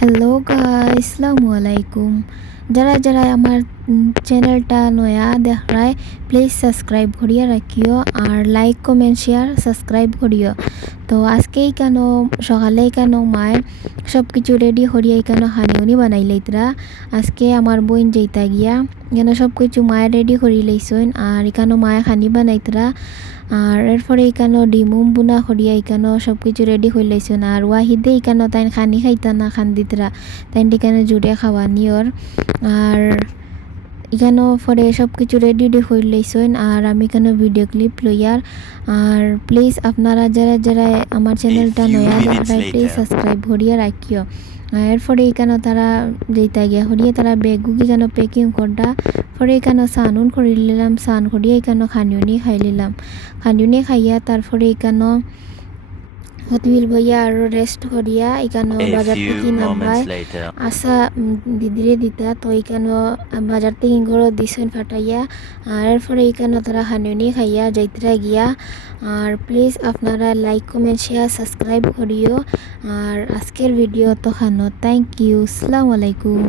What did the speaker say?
Hello guys, আসসালামু আলাইকুম। যারা যারা আমার চ্যানেলটা নয়া দেখায় প্লিজ সাবস্ক্রাইব করিয়া রাখিও আর লাইক কমেন্ট শেয়ার সাবস্ক্রাইব করিও। তো আজকেই কেন সকালেই কেন মায় সব কিছু রেডি করিয়া কেন হানিউনি বানাই লইতরা। আজকে আমার বোন যেইতা গিয়া কেন সব কিছু মায়ে রেডি করি লইছইন আর এখানো মায়ে খানি বানাইতরা। আর এরপরে এখানো ডিমুম বুনা করিয়া এখানো সব কিছু রেডি হয়ে লাইছন আর ওয়াহিদে এখানো তাই খানি খাইতা না খান দিতরা তাই এখানে জুড়ে খাওয়া নিয়র। আর এখানো পরে সব কিছু রেডি হয়ে লাইছন আর আমি এখানে ভিডিও ক্লিপ লইয়ার। আর প্লিজ আপনারা যারা যারা আমার চ্যানেলটা নয়া দেখায় প্লিজ সাবস্ক্রাইব করিয়া রাখিও। এরপরে এখানে তারা যেইতা গিয়া হরিয়ে তারা বেগুকি কেন প্যাকিং করডা পরে এখানে সানুন করে নিলাম, সান করিয়ে এখানে খানিউনি খাই নিলাম। খানিউনি খাইয়া তারপরে এখানে হতবিল বইয়া আর রেস্ট করিয়া এখানে বাজার থেকে নামবাই আসা দিদিরে দিতা। তো এখানে বাজার থেকে গড় দিছেন ফাটাইয়া আর এরপরে এখানে তারা খানিউনি খাইয়া যাইতরা গিয়া। আর প্লিজ আপনারা লাইক কমেন্ট শেয়ার সাবস্ক্রাইব করিও। আর আজকের ভিডিও তো খানো, থ্যাংক ইউ, আসসালামু আলাইকুম।